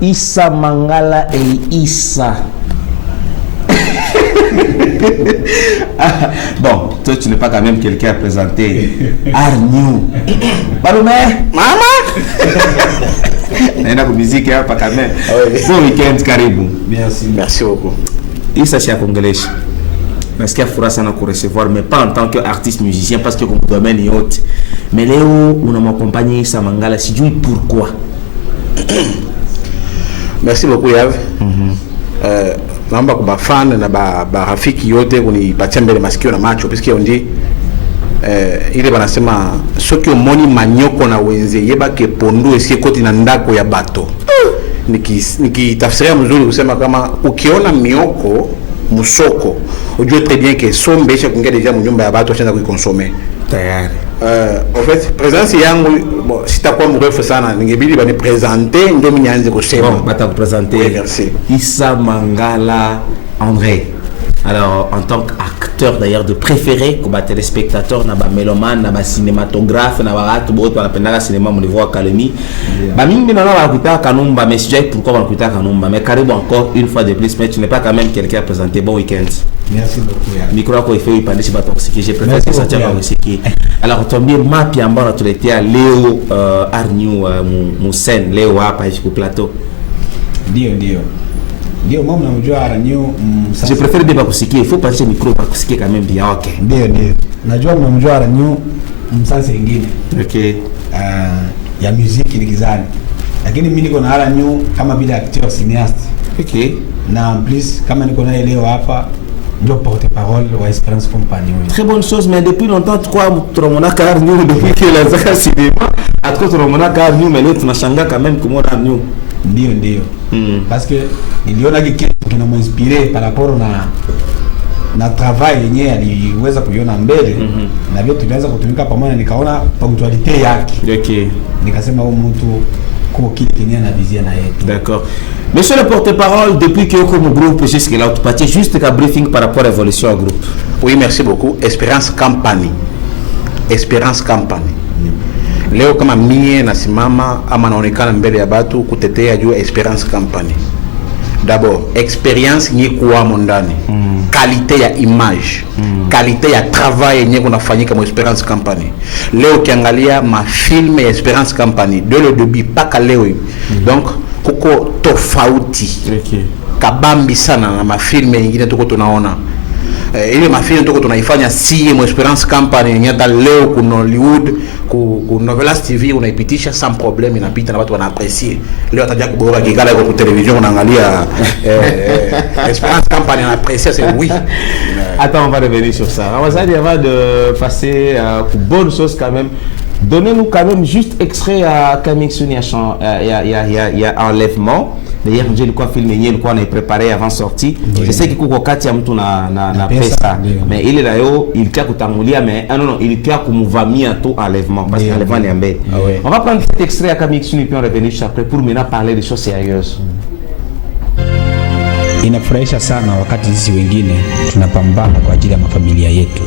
Issa Mangala et Issa. Bon, toi tu n'es pas quand même quelqu'un à présenter. Arnew. Balomé, maman. Naenda kwa musique hapa quand même. Bon weekend karibu. Merci beaucoup. Issa c'est congolais. Nasikia furaha sana ku recevoir, mais pas en tant qu'artiste musicien parce que comme domaine est haute. Mais leo unamaccompagner Issa Mangala, sijui pourquoi. Merci beaucoup Yav. Naomba kwa fan na rafiki yote kunipatia mbele masikio na macho parce que on dit ile banasema soki omoni manyoko na wenze yeba ke pondu esie koti na ndako ya bato. Nikitafsiria mzuri kusema kama ukiona mioko musoko ujue très bien que sombe isha kuingia deja mnyumba ya bato ashaanza kuikonsome tayari. En fait présence yangu bon sitakuwa mrefu sana ningebidi bani présenter ndio mimi nianze kusema. Bon, bata présenter. Oui, merci. Issa Mangala André. Alors en tant qu'acteur d'ailleurs de préféré comme téléspectateur na ba mélomane na ba cinématographe na ba ratu boto wanapenda cinéma au niveau académie. Ba mingi na la kuita Kanumba mais je pourquoi on kuita Kanumba mais karibu encore une fois de plus mais tu n'es pas quand même quelqu'un à présenter. Bon week-end. Merci beaucoup. Micro quoi il fait parler si ba toxique. Je préfère que ça tient à toxique. Alors tombie mapi ambao tuletea leo Arnew Musen leo hapa ici plateau. Ndio mama namjua Arnew. Je préfère débat kusikia, il faut passer micro pour kusikia quand même bien. OK. Ndio. Najua mnamjua Arnew msasa ingine. OK. Ya muziki ligizani. Lakini mimi niko na Arnew kama vile acteur cinéaste. OK. Na en plus kama niko na leo hapa ndio porte-parole wa Esperance Company. Très bonne chose, mais depuis longtemps tu crois Tromona Arnew depuis que la zaka cinéma. À trop Tromona Arnew mais là tunashanga quand même comment Arnew. Ndio. Parce que niliona kitu kinamuinspire par rapport na travail yenyewe aliweza kuiona mbele na vile tulianza kutumika pamoja nikaona punctualité yake. OK. Nikasema huyu mtu kwa kile kenye na vision na yeye. D'accord. Monsieur le porte-parole, depuis que comme groupe jusqu'à là tu parti juste un briefing par rapport à l'évolution du groupe. Oui, merci beaucoup. Espérance Company. Leo kama mie nasimama ama naonekana mbele ya batu kutetea juu Esperance Company. D'abord, expérience ni kuwa mondani. Qualité ya image, qualité ya travail yenye kunafanyika mo Esperance Company. Leo kiangalia ma film ya Esperance Company de le début paka leo. Donc kuko tofauti. OK. Kabambi sana na mafilm mengine tuko tunaona. Ile mafilm tuko tunaifanya si mo Esperance Company yenye hata leo ku Hollywood ku Novelas TV unaipitisha sans problème inapita na watu wanaaprecier. Leo ataja kubora kikala kwa television unaangalia Esperance Company anaaprecier c'est oui. Attends, on va revenir sur ça. Ramazani, avant de passer pour bonne chose quand même, donnez-nous quand même juste extrait à Camille Souni il y a enlèvement. D'ailleurs, j'ai le quoi filmer, le quoi on a préparé avant sortie. Je sais qu'il y a kati ya mtu na pesa, mais il est là il tient kutangulia mais non, il tient kumuvamia tout enlèvement parce que enlèvement est embêté. On va prendre cet extrait à Camille Souni puis on revenir juste après pour maintenant parler des choses sérieuses. Inafurahisha sana wakati sisi wengine tunapambana kwa ajili ya mafamilia yetu.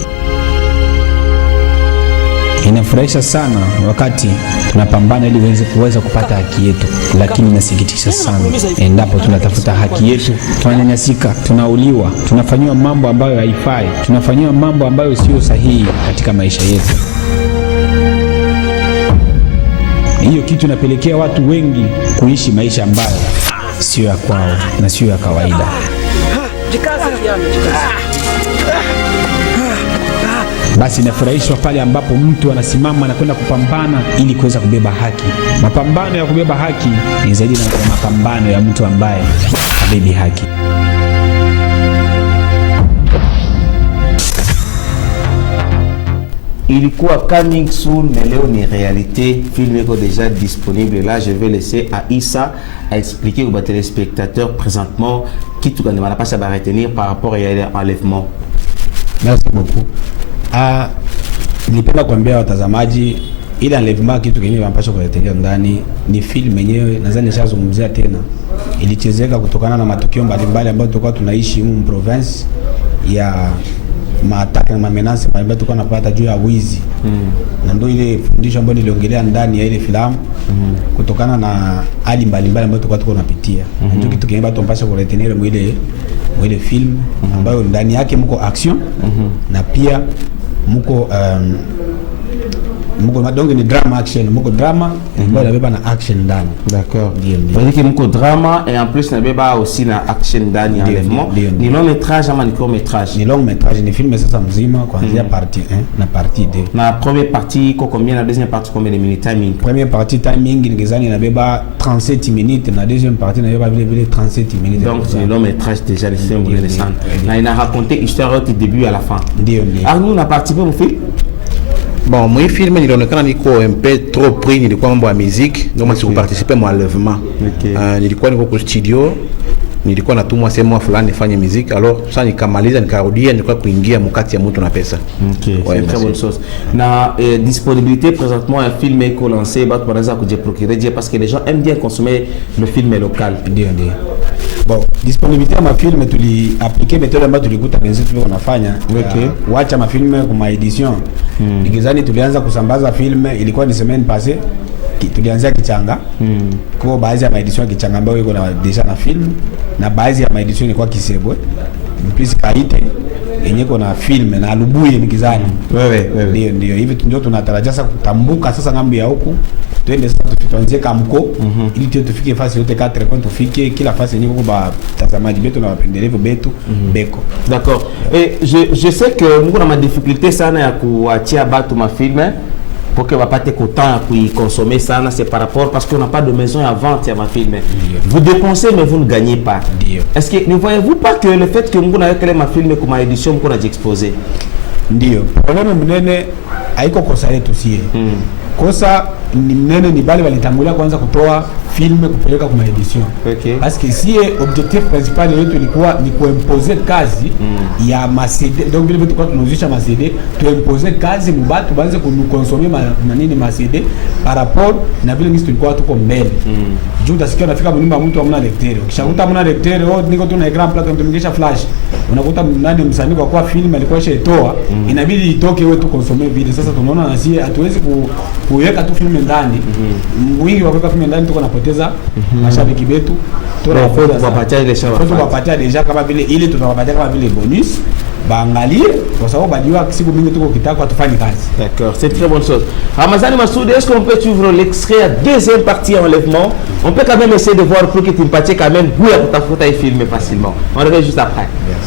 Inafurahisha sana wakati tunapambana ili kuweza kupata haki yetu, lakini inasikitisha sana endapo tunatafuta haki yetu tunanyanyasika, tunauliwa, tunafanywa mambo ambayo haifai, tunafanywa mambo ambayo sio sahihi katika maisha yetu. Hiyo kitu inapelekea watu wengi kuishi maisha ambayo sio ya kwao na sio ya kawaida. Basi inafurahishwa pale ambapo mtu anasimama na kwenda kupambana ili kuweza kubeba haki. Mapambano ya kubeba haki ni zaidi na mapambano ya mtu ambaye habebi haki. Ilikuwa coming soon, mais leo ni réalité. Film est déjà disponible. Là, je vais laisser à Issa à expliquer aux téléspectateurs présentement qui tout le monde n'a pas à retenir par rapport à l'enlèvement. Merci beaucoup. Nilipenda kuambia watazamaji ile enlèvement kitu kenyewe wanapaswa kuletea ndani ni film yenyewe, nadhani nishazungumzia tena. Ilichezeka kutokana na matukio mbalimbali ambayo tulikuwa tunaishi humu province ya maataka na mamenasi mbalimbali tulikuwa tunapata juu ya wizi. Na ndio ile fundisho ambayo niliongelea ndani ya ile filamu kutokana na hali mbalimbali ambayo tulikuwa tunapitia. Ndio kitu kingine tumpasha ku retenir mwile film ambayo ndani yake mko action na pia mko donc ni drama action, mko drama ambayo inabeba na action ndani. D'accord. C'est-à-dire que mko drama et en plus inabeba aussi na action ndani ya enlèvement. Ni long métrage ama ni court métrage? Ni long métrage, ni film sasa mzima kuanzia partie 1 na partie 2. Na première partie iko combien, na deuxième partie combien de minutes timing? Première partie timing ni gizani inabeba 37 minutes na deuxième partie inabeba vile 37 minutes. Donc c'est long métrage déjà, les scènes vous les descendre. Na il a raconté histoire du début à la fin. Ndio. Arnaud a participé au film? Bon, moi film nilionekana niko un peu trop pris, nilikuwa mambo ya musique, ndio mimi sikuparticiper mwa enlèvement. Nilikuwa niko kwa studio, nilikuwa natumwa sehemu fulani nifanye musique, alors sasa nikamaliza nikarudia, nilikuwa kuingia mkati ya mtu na pesa. OK, c'est une très bonne chose. Na disponibilité présentement un film est lancé, bah tu vas que procurer parce que les gens aiment bien consommer le film local. Ndio. Bon, disponibilité ya mafilme tuli appliquer méthode ambayo tulikuta benzi tulikuwa tunafanya. Wacha mafilme kwa edition. Nikizani tulianza kusambaza filme ilikuwa ni semaine passée. Tulianzia Kichanga. Kwa baadhi ya maedition ya Kichanga ambayo iko na deja na film na baadhi ya maedition ilikuwa Kisebwe. Plus Kaite yenye kuna filme na Lubuye Nikizani. Wewe. Ndio hivi ndio tunatarajia sasa kutambuka sasa ngambi ya huku. Tuende sasa tuanzie Kamko ili tufike fasi yote 4 kwa tufike kila fasi yenyewe kwa watazamaji wetu na wapendelevu betu beko. D'accord. Et je sais que nous avons des difficultés sana ya kuachia batu ma film pour que wapate autant pour consommer ça, c'est par rapport parce qu'on n'a pas de maison à vente à ma film. Vous dépensez mais vous ne gagnez pas. Est-ce que ne voyez-vous pas que le fait que nous avons créé ma film comme édition qu'on a exposé? Ndio. Problème mnene haiko kosa yetu sie. Kosa ni mnene ni bali walitangulia kwanza kutoa filme kupeleka kwa edition. Parce que si objectif principal yetu ilikuwa ni kuimposer kazi ya masede, donc vile vitu kwa tunazisha masede, tuimposer kazi mbatu baanze kuconsommer manini masede par rapport na vile ngisi tulikuwa tuko mbele. Juu utasikia unafika nyumba mtu hamna lecteur. Ukishakuta hamna lecteur, niko tu na ecran plate mtumigisha flash. Unakuta nani msanii kwa film alikuwa ishatoa, inabidi itoke wewe tu consommer video. Sasa tunaona na sisi hatuwezi kuweka tu film ndani. Wingi wa kuweka film ndani tuko napoteza mashabiki wetu. Tunawapatia ile shawa. Tunawapatia deja kama vile ile tunawapatia kama vile bonus. Baangalie kwa sababu bajua siku mingi tuko kitako atufanye kazi. D'accord, c'est très bonne chose. Ramazani Massoud, est-ce qu'on peut suivre l'extrait à deuxième partie enlèvement? On peut quand même essayer de voir pour que tu empaties quand même goût à ta photo et filmer facilement. On revient juste après. Yes.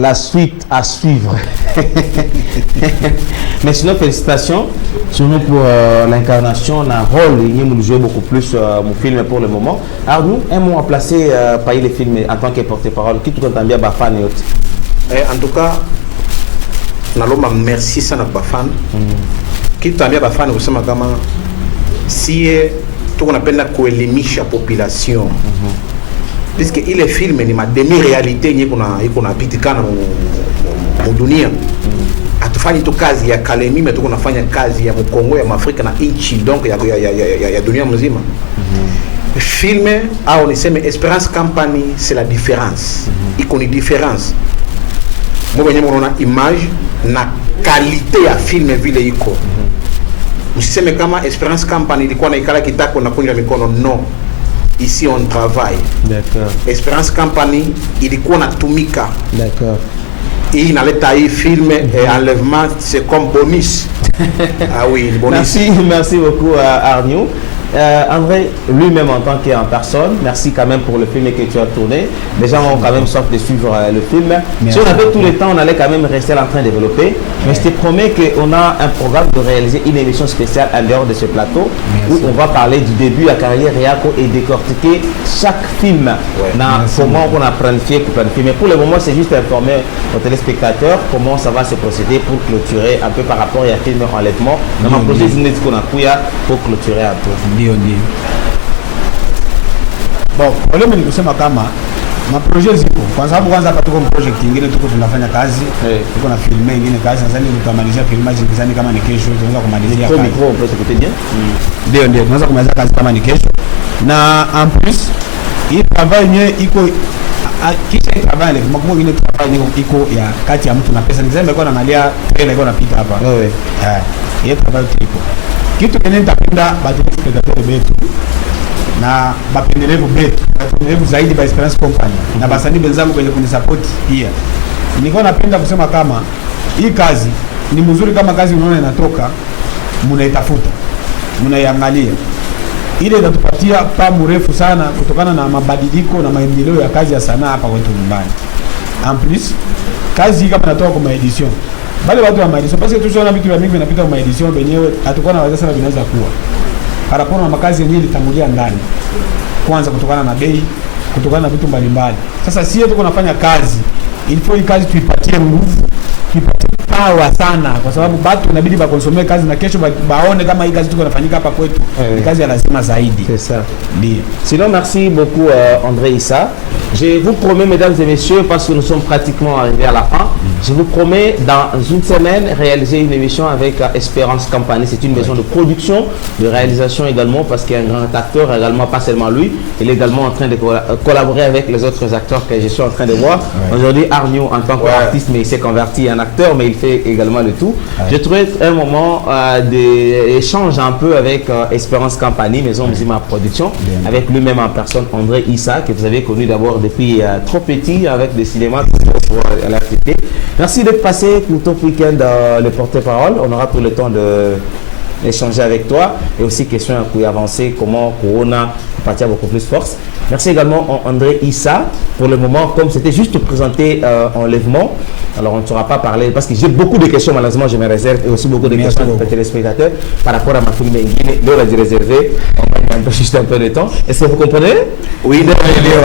la suite à suivre. Mais sinon, félicitations sinon pour l'incarnation d'un rôle. Nous jouons beaucoup plus mon film pour le moment. Alors nous, un mot à placer parmi les films en tant que porte-parole. Qui tout entend bien Bafan et autres. En tout cas, naloma merci sana Bafan. Qui tout entend bien Bafan, vous savez comment si tout on appelle la coélimisha population. Puisque il est filmé ni ma demi-réalité ni qu'on a pitikana mu dunia. Atufanyi tu kazi ya Kalemi mais tunafanya kazi ya Mkongo ya Afrika na inchi donc ya dunia mzima. Filme au niseme Esperance Company c'est la différence. Iko ni différence. Moi wenyewe unaona image na qualité ya filme vile iko. Usiseme kama Esperance Company ilikuwa na ikala kitako na kunja mikono no. Ici on travaille. D'accord. Esperance Company ilikuwa natumika. D'accord. Et il n'allait tailler film et enlèvement, c'est comme bonus. Ah oui, bonus. Merci beaucoup Arnaud. André, lui-même en tant qu'en personne, merci quand même pour le film que tu as tourné. Les gens ont quand même sorti de suivre le film. Merci. Si on avait tout le temps, on allait quand même rester en train de développer. Mais je te promets qu'on a un programme de réaliser une émission spéciale en dehors de ce plateau où on va parler du début de la carrière Riako et décortiquer chaque film. Comment on a planifié. Mais pour le moment, c'est juste informer aux téléspectateurs comment ça va se procéder pour clôturer un peu par rapport à film enlèvement. Dans ma projet qu'on a pour clôturer un peu. Ndio. Bon, problème ni kusema kama maproje ziko. Kwa sababu kwanza hapa tuko project nyingine tuko tunafanya kazi. Tuko na filme nyingine kazi. Nadhani tutamalizia filmaji nadhani kama ni kesho tunaweza kumalizia kazi. Micro on peut s'écouter bien. Ndio, tunaweza kumalizia kazi kama ni kesho. Na en plus, hii travail yenyewe iko kisha hii travail ile mambo mengine travail iko ya kati ya mtu na pesa. Nisema nilikuwa naangalia trailer iko napita hapa. Hii travail iko. Kitu kingine nitapenda batekelezatele betu na bapendelevu betu, bapendelevu zaidi ba Esperance Company na basanii benzangu kwenye kunisupport pia. Nilikuwa napenda kusema kama hii kazi ni mzuri, kama kazi unaona inatoka mnaitafuta, mnaiangalia. Ile itatupatia pa mrefu sana kutokana na mabadiliko na maendeleo ya kazi ya sanaa hapa kwetu nyumbani. En plus, kazi hii kama inatoka kwa edition bale watu wa maedition parce que tunaona vitu vingi vinapita kwa maedition wenyewe hatakuwa na wazee sana vinaweza kuwa paraporo na makazi yenyewe litangulia ndani kwanza kutokana na bei, kutokana na vitu mbalimbali. Sasa sisi tuko nafanya kazi ilifo hii kazi tuipatie nguvu, tuipatie power sana kwa sababu watu inabidi bakonsomee kazi na kesho baone kama hii kazi tuko nafanyika hapa kwetu ni kazi ya lazima zaidi. C'est ça. Bien. Sinon, merci beaucoup André Issa. Je vous promets, mesdames et messieurs, parce que nous sommes pratiquement arrivés à la fin, je vous promets dans une semaine réaliser une émission avec Esperance Company. C'est une maison de production, de réalisation également, parce qu'il y a un grand acteur également, pas seulement lui. Il est également en train de collaborer avec les autres acteurs que je suis en train de voir. Aujourd'hui, Arnaud, en tant qu'artiste, mais il s'est converti en acteur, mais il fait également le tout. Je trouvais un moment d'échange un peu avec Esperance Company, maison musulmane production, avec lui-même en personne, André Issa, que vous avez connu d'abord depuis trop petit avec des cinémas pour l'activité. Merci d'être passé pour ton week-end le porte-parole. On aura tout le temps d'échanger avec toi et aussi question à coup avancer comment Corona partir beaucoup plus force. Merci également André Issa. Pour le moment, comme c'était juste présenté enlèvement, alors on ne saura pas parler parce que j'ai beaucoup de questions, malheureusement je me réserve, et aussi beaucoup de questions des téléspectateurs par rapport à ma film Guinée. Là, on a dû réserver, on va juste un peu de temps. Est-ce que vous comprenez? Oui,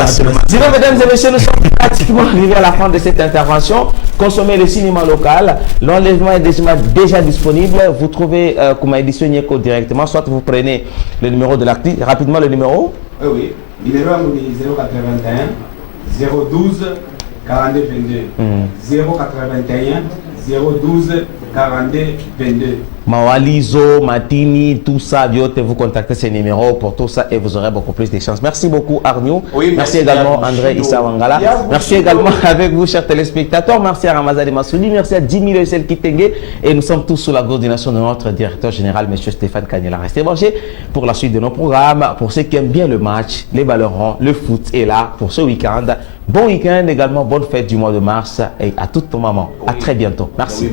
sinon, mesdames et messieurs, nous sommes pratiquement arrivés à la fin de cette intervention. Consommez le cinéma local. L'enlèvement est déjà disponible. Vous trouvez comme édition Nieko directement, soit vous prenez le numéro de l'actif, rapidement le numéro. Oui, numéro 081 012 42 22 081 012 42 22. Mawalizo, Matini, tout ça, vous contactez ces numéros pour tout ça et vous aurez beaucoup plus de chances. Merci beaucoup Arnaud. Oui, merci également André Issa Wangala. Merci également avec vous chers téléspectateurs. Merci à Ramazani Massouli. Merci à Jimmy Leusel Kitenge. Et nous sommes tous sous la coordination de notre directeur général, M. Stéphane Kanyela. Restez branchés pour la suite de nos programmes. Pour ceux qui aiment bien le match, les ballons, le foot est là pour ce week-end. Bon week-end également, bonne fête du mois de mars et à tout moment. À très bientôt. Merci.